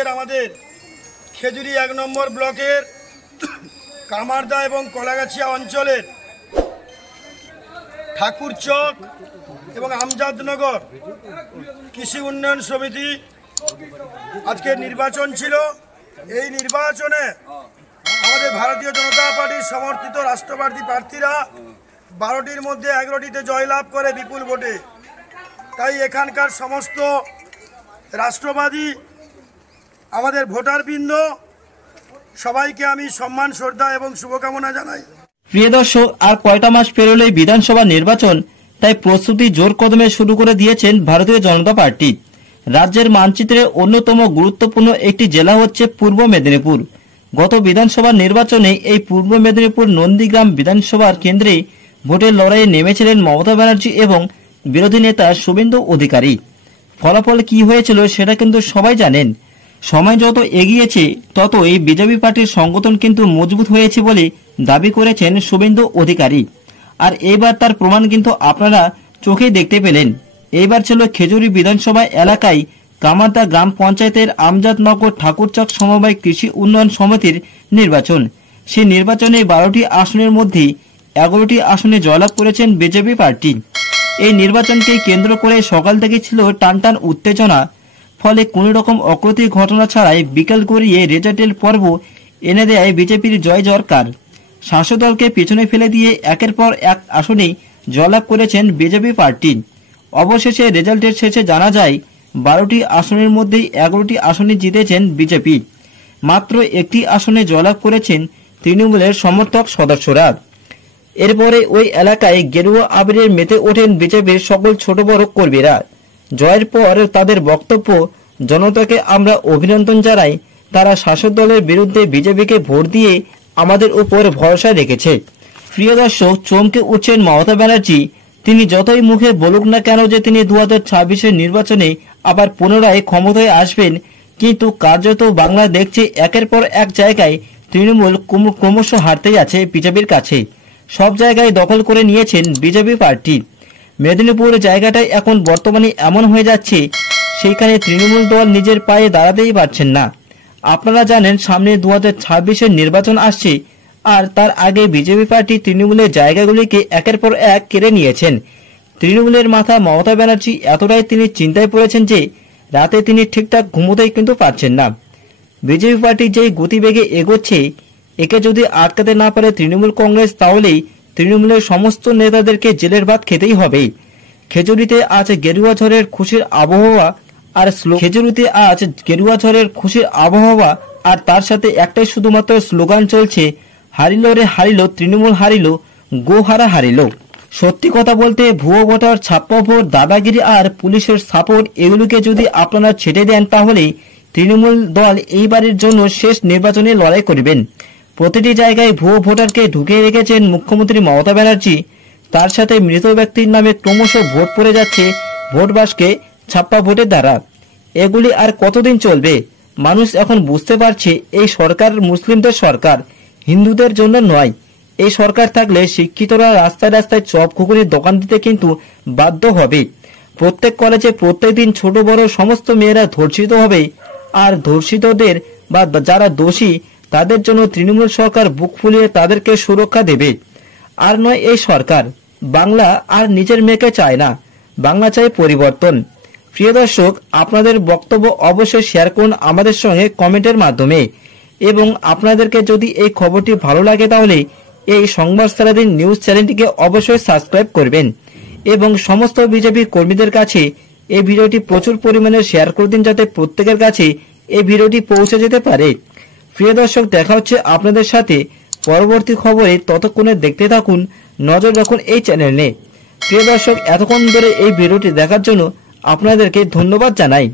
আমাদের খেজুরি ১ নম্বর ব্লকের কামারদা এবং কলাগাছিয়া অঞ্চলের ঠাকুরচক এবং আমজাদনগর কৃষি উন্নয়ন সমিতি আজকে নির্বাচন ছিল। এই নির্বাচনে আমাদের ভারতীয় জনতা পার্টির সমর্থিত রাষ্ট্রবাদী প্রার্থীরা ১২টির মধ্যে ১১টিতে জয়লাভ করে বিপুল ভোটে। তাই এখানকার সমস্ত রাষ্ট্রবাদী আমাদের ভোটারবৃন্দ সবাইকে আমি সম্মান, শ্রদ্ধা এবং শুভকামনা জানাই। প্রিয় দর্শক, আর কয়টা মাস পেরোলেই বিধানসভা নির্বাচন, তাই প্রস্তুতি জোর কদমে শুরু করে দিয়েছেন ভারতীয় জনতা পার্টি। রাজ্যের মানচিত্রে অন্যতম গুরুত্বপূর্ণ একটি জেলা হচ্ছে পূর্ব মেদিনীপুর। গত বিধানসভা নির্বাচনে এই পূর্ব মেদিনীপুর নন্দীগ্রাম বিধানসভার কেন্দ্রে ভোটের লড়াইয়ে নেমেছিলেন মমতা ব্যানার্জি এবং বিরোধী নেতা শুভেন্দু অধিকারী। ফলাফল কি হয়েছিল সেটা কিন্তু সবাই জানেন। সময় যত এগিয়েছে তত এই বিজেপি পার্টির সংগঠন কিন্তু মজবুত হয়েছে বলে দাবি করেছেন শুভেন্দু অধিকারী। আর এইবার তার প্রমাণ কিন্তু আপনারা চোখেই দেখতে পেলেন। এইবার ছিল খেজুরি বিধানসভা এলাকায় কামারদা গ্রাম পঞ্চায়েতের আমজাদনগর ঠাকুরচক সমবায় কৃষি উন্নয়ন সমিতির নির্বাচন। সেই নির্বাচনে ১২টি আসনের মধ্যে ১১টি আসনে জয়লাভ করেছেন বিজেপি পার্টি। এই নির্বাচনকে কেন্দ্র করে সকাল থেকে ছিল টানটান উত্তেজনা। ফলে কোন রকম অপ্রীতির ঘটনা ছাড়াই বিকেল গড়িয়ে রেজাল্টের পর্ব এনে দেয় বিজেপির জয় জয়কার। শাসক দলকে পেছনে ফেলে দিয়ে একের পর এক আসনে জয়লাভ করেছেন বিজেপি পার্টি। অবশেষে রেজাল্টের শেষে জানা যায় ১২টি আসনের মধ্যে ১১টি আসনে জিতেছেন বিজেপি। মাত্র একটি আসনে জয়লাভ করেছেন তৃণমূলের সমর্থক সদস্যরা। এরপরে ওই এলাকায় গেরুয়া আবিরে মেতে ওঠেন বিজেপির সকল ছোট বড় কর্মীরা। জয়ের পর তাদের বক্তব্য, জনতাকে আমরা অভিনন্দন জানাই, তারা শাসক দলের বিরুদ্ধে বিজেপিকে ভোট দিয়ে আমাদের উপর ভরসা রেখেছে। প্রিয় দর্শক, চমকে উঠছেন মমতা ব্যানার্জি। তিনি যতই মুখে বলুক না কেন যে তিনি ২০২৬-এর নির্বাচনে আবার পুনরায় ক্ষমতায় আসবেন, কিন্তু কার্যত বাংলা দেখছে একের পর এক জায়গায় তৃণমূল ক্রমশ হারতেই আছে বিজেপির কাছে। সব জায়গায় দখল করে নিয়েছেন বিজেপি পার্টি। মেদিনীপুর জায়গাটাই এখন বর্তমানে এমন হয়ে যাচ্ছে, সেইখানে তৃণমূল দল নিজের পায়ে দাঁড়াতেই পারছেন না। আপনারা জানেন সামনে ২০২৬-এর নির্বাচন আসছে, আর তার আগে বিজেপি পার্টি তৃণমূলের জায়গাগুলিকে একের পর এক কেড়ে নিয়েছেন। তৃণমূলের মাথা মমতা ব্যানার্জি এতটাই তিনি চিন্তায় পড়েছেন যে রাতে তিনি ঠিকঠাক ঘুমোতেই কিন্তু পারছেন না। বিজেপি পার্টি যেই গতিবেগে এগোচ্ছে, একে যদি আটকাতে না পারে তৃণমূল কংগ্রেস, তাহলেই তৃণমূলের সমস্ত নেতাদেরকে জেলের ভাত খেতেই হবে। খেজুরিতে আজ গেরুয়া ঝড়ের খুশির আবহাওয়া, আর তার সাথে একটাই শুধুমাত্র স্লোগান চলছে, হারিল রে হারিল, তৃণমূল হারিল, গোহারা হারিল। সত্যি কথা বলতে ভুয়ো ভোটার, ছাপ্পা ভোট, দাদাগিরি আর পুলিশের সাপোর্ট, এগুলোকে যদি আপনারা ছেড়ে দেন, তাহলে তৃণমূল দল এইবারের জন্য শেষ নির্বাচনে লড়াই করবেন। প্রতিটি জায়গায় ভুয়ো ভোটারকে ঢুকিয়ে রেখেছেন মুখ্যমন্ত্রী মমতা ব্যানার্জি। তার সাথে মৃত ব্যক্তির নামে ক্রমশ ভোট পড়ে যাচ্ছে ভোট বাক্সে ছাপ্পা ভোটের দ্বারা। এগুলি আর কতদিন চলবে? মানুষ এখন বুঝতে পারছে এই সরকার মুসলিমদের সরকার, হিন্দুদের জন্য নয়। এই সরকার থাকলে শিক্ষিতরা রাস্তায় রাস্তায় চপ ঘুগনির দোকান দিতে কিন্তু বাধ্য হবে। প্রত্যেক কলেজে প্রত্যেক দিন ছোট বড় সমস্ত মেয়েরা ধর্ষিত হবে, আর ধর্ষিতদের বা যারা দোষী তাদের জন্য তৃণমূল সরকার বুক ফুলিয়ে তাদেরকে সুরক্ষা দেবে। আর নয় এই সরকার। বাংলা আর নিজের মেয়েকে চায় না, বাংলা চায় পরিবর্তন। প্রিয় দর্শক, আপনাদের বক্তব্য অবশ্যই শেয়ার করুন আমাদের সঙ্গে কমেন্টের মাধ্যমে, এবং আপনাদেরকে যদি এই খবরটি ভালো লাগে তাহলে এই সংবাদ সারাদিন নিউজ চ্যানেলটিকে অবশ্যই সাবস্ক্রাইব করবেন, এবং সমস্ত বিজেপি কর্মীদের কাছে এই ভিডিওটি প্রচুর পরিমাণে শেয়ার করে দিন, যাতে প্রত্যেকের কাছে এই ভিডিওটি পৌঁছে যেতে পারে। প্রিয় দর্শক, দেখা হচ্ছে আপনাদের সাথে পরবর্তী খবরে। ততক্ষণে দেখতে থাকুন, নজর রাখুন এই চ্যানেলে। প্রিয় দর্শক, এতক্ষণ ধরে এই ভিডিওটি দেখার জন্য আপনাদেরকে ধন্যবাদ জানাই।